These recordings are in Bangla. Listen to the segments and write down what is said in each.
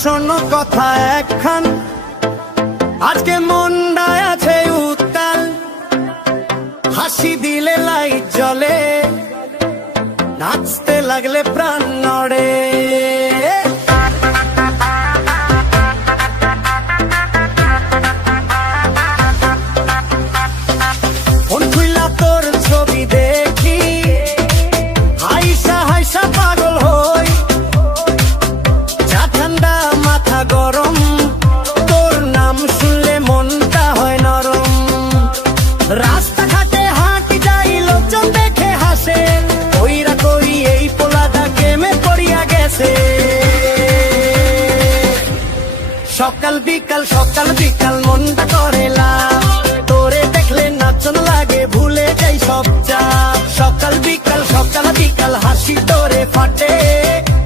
শোনো কথা একখান, আজকে মনটায় আছে উত্তাল, হাসি দিলে লাইট জ্বলে, নাচতে লাগলে প্রাণ নড়ে। ফোন খুইলা তোর ছবি দেখি, হাইসা হাইসা পাগল হই, চা ঠান্ডা মাথা গরম, তোর নাম শুনলে মনটা হয় নরম। রাস্তাঘাটে হাঁটি যাই লোকজন দেখে হাসে, কইরা কই এই পোলাটা গেমে পড়িয়া গেছে। সকাল বিকাল মনটা করে লাভ, তোরে দেখলে নাচন লাগে ভুলে যাই সব চাপ। সকাল বিকাল হাসি তোরে ফাটে,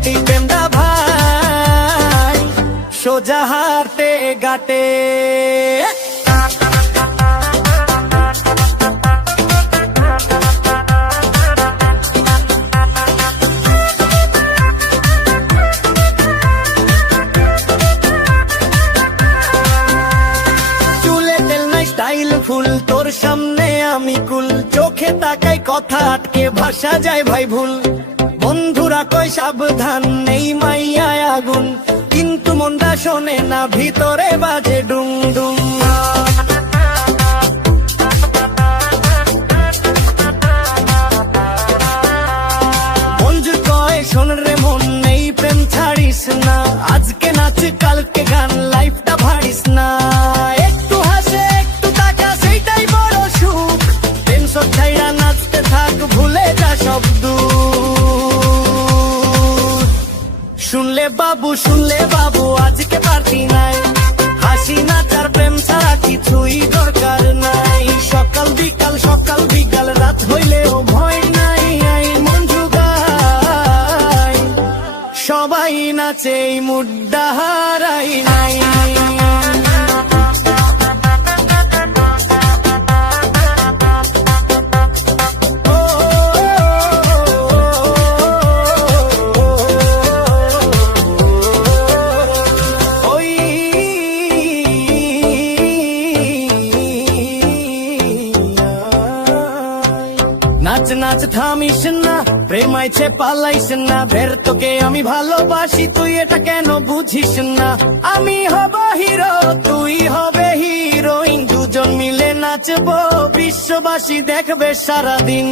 এই প্রেমটা ভাই সোজা হাতে গাটে। স্টাইল ফুল তোর সামনে আমি কুল, চোখে তাকাই কথা আটকে ভাষা যায় ভাই ভুল। বন্ধুরা কয় সাবধান নেই মাইয়ায় আগুন, কিন্তু মনটা শোনে না ভিতরে বাজে ডুম ডুম। মঞ্জুর কয় শোন রে মন নেই প্রেম ছাড়িস না, আজকে নাচ কালকে গান লাইফটা ভাড়িস না। নাচতে থাক ভুলে যা সব দুঃখ। শুনলে বাবু আজকে পার্টি নাই, হাসি নাচার প্রেম ছাড়া কিছুই দরকার নাই। সকাল বিকাল রাত হইলেও ভয় নাই, মন জুগাই সবাই নাচে মুড্ডা হারাই নাই। নাচ থামিস না, প্রেম আইছে পালাইস না, বের তোকে আমি ভালোবাসি তুই এটা কেন বুঝিস না। আমি হব হিরো তুই হবে হিরোইন, দুজন মিলে নাচবো বিশ্ববাসী দেখবে সারাদিন।